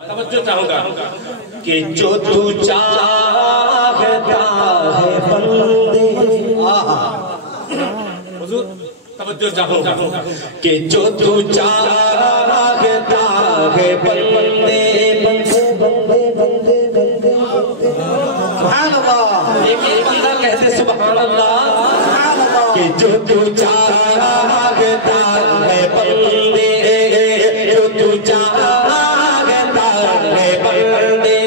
توجہ چاہوں گا کہ جو تو چاہتا ہے بندے حضور توجہ چاہوں گا کہ جو تو چاہتا ہے بندے سبحان اللہ ایک بندہ کہتے سبحان اللہ کہ جو تو چاہتا ہے بندے جو تو چاہتا ہے بندے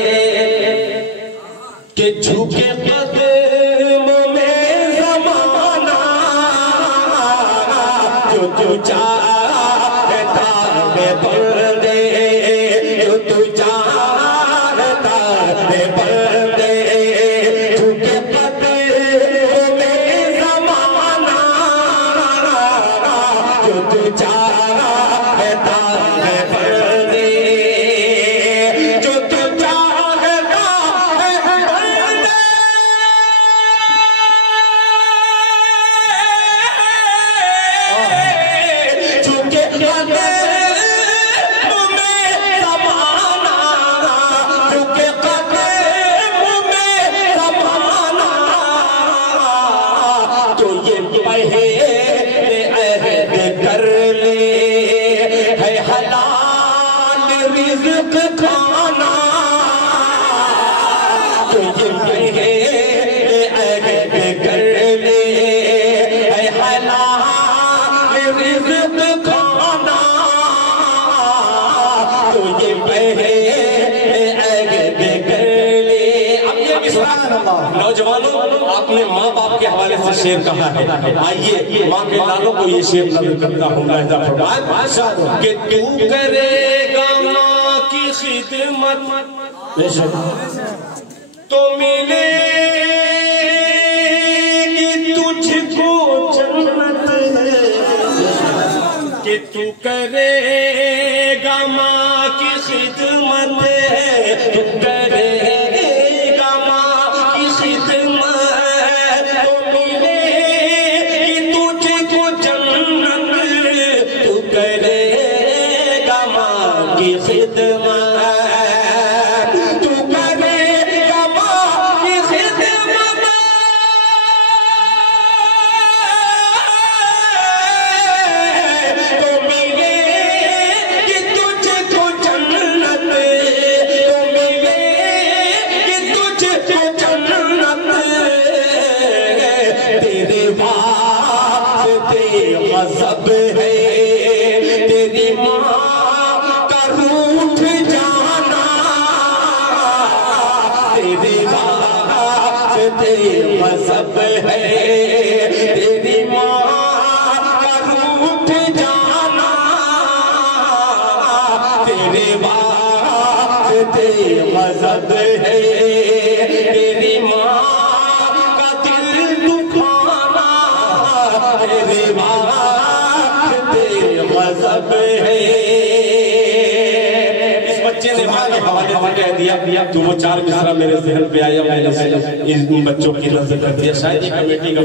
کہ جھکے قدموں میں زمانہ جو تو چاہتا ہے بندے جو تو چاہتا ہے بندے جھکے قدموں میں زمانہ جو تو چاہتا ہے بندے جو تو چاہتا ہے بندے جھکے قدموں میں زمانہ جھکے قدموں میں زمانہ تو یہ پہلے عہد کر لے ہے حلال رزق کھانا تو یہ پہلے عہد کر لے ہے حلال رزق کھانا تو یہ پہلے عہد کر لے اب یہ سبحان اللہ نوجوانوں آپ نے ماں باپ کے حوالے سے شعر کہا ہے آئیے ماں کے لالوں کو یہ شعر نظر کرتا ہوں لہذا فرمائے کہ تو کرے گا ماں کی خدمت تو ملے گی تجھ کو جنت کہ تو کرے گا ماں کی خدمت تو کرے گا ماں کی خدمت تو ملے گی تجھ کو جنت تو کرے گا ماں کی خدمت تو کرے گا ماں کی خدمت تو ملے گی تجھ کو جنت تو ملے گی تجھ کو جنت تیرے واسطے غضب ہے تیری ماں کا روٹھ جانا تیرے واسطے غضب ہے تیری ماں کا روٹھ جانا تیرے واسطے غضب ہے تیری ماں کا دل دکھانا تیرے واسطے غضب ہے اس بچے نے ماں کے حوالے سے کہہ دیا تو وہ چار مصرع میرے ذہن پہ آیا میں نے ان بچوں کی نظر کر دیا شاید یہ کمیٹی کا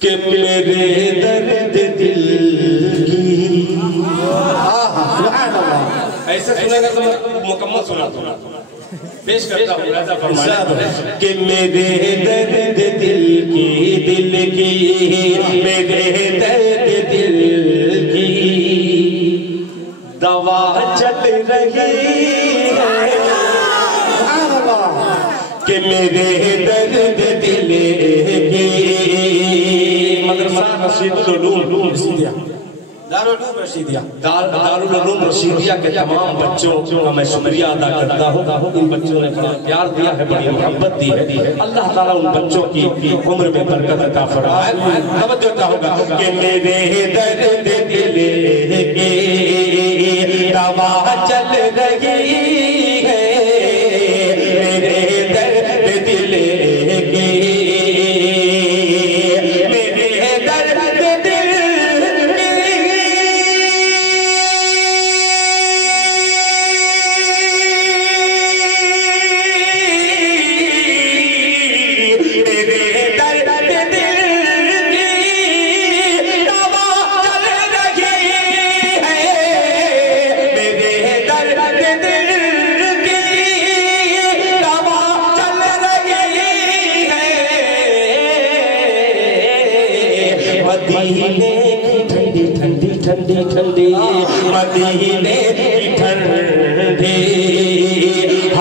کہ میرے درد دل کی سبحان اللہ ایسے سنے گا تو مکمل سنا پیش کرتا ہوں لہذا فرمایا کہ میرے درد دل کی میرے درد دل کی دوا چل رہی ہے کہ میرے درد دل کی مدرسہ رشید العلوم رشیدیہ دارالعلوم رشیدیہ کے تمام بچوں کا میں شکریہ ادا کرتا ہوں ان بچوں نے بڑا پیار دیا ہے بڑی محبت دی ہے اللہ تعالیٰ ان بچوں کی عمر میں برکت عطا فرمائے توجہ چاہوں گا کہ میرے درد دل کی دوا چل رہی ہے میرے درد دل کی میرے درد دل دل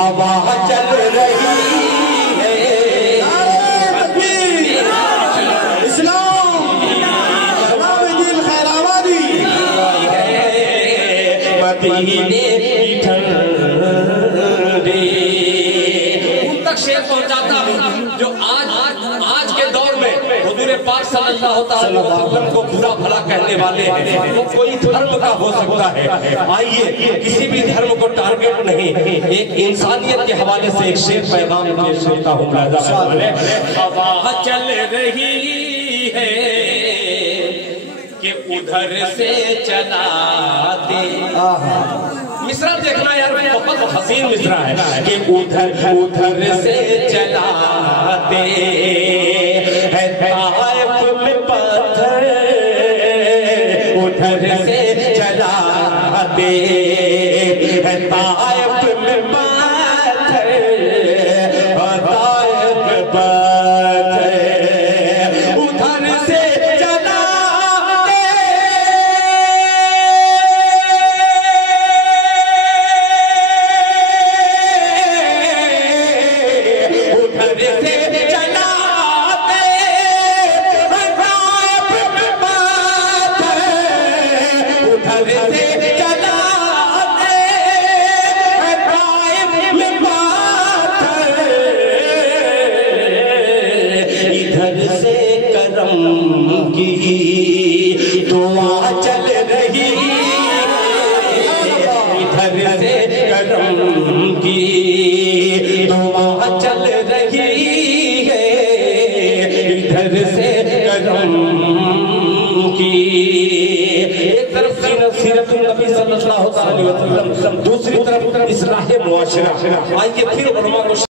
ہوا چل رہی ہے اسلام شباب دل خیر آبادی مدینے کی ٹھنڈی ان تک شعر پہنچاتا ہوں جو آج کے دور میں حضور پاک صلی اللہ تعالی وسلم کو برا بھلا کہنے والے ہیں وہ کوئی دھرم کا ہو سکتا ہے آئیے کسی بھی دھرم کو ٹارگٹ نہیں ایک انسانیت کے حوالے سے ایک شعر پیغام پیش کرتا ہوں ہوا چل رہی ہے کہ ادھر سے چلا دے مصرع دیکھنا یار بہت حسین مصرع ہے کہ ادھر سے چلا دے ہے طائف میں پتھر ادھر سے چلا دے ہے طائف میں پتھر طائف پتھر ادھر سے چلا دے ادھر سے چلا دے طائف میں پتھر ادھر سے چلا دے طائف میں پتھر ادھر سے کرم کی دعا چل رہی ادھر سے کرم کی دعا چل رہی ہے ادھر سے کرم کی ایک طرف سیرت النبی صلی اللہ علیہ وسلم دوسری طرف اصلاح معاشرہ آئیے پھر علماء کو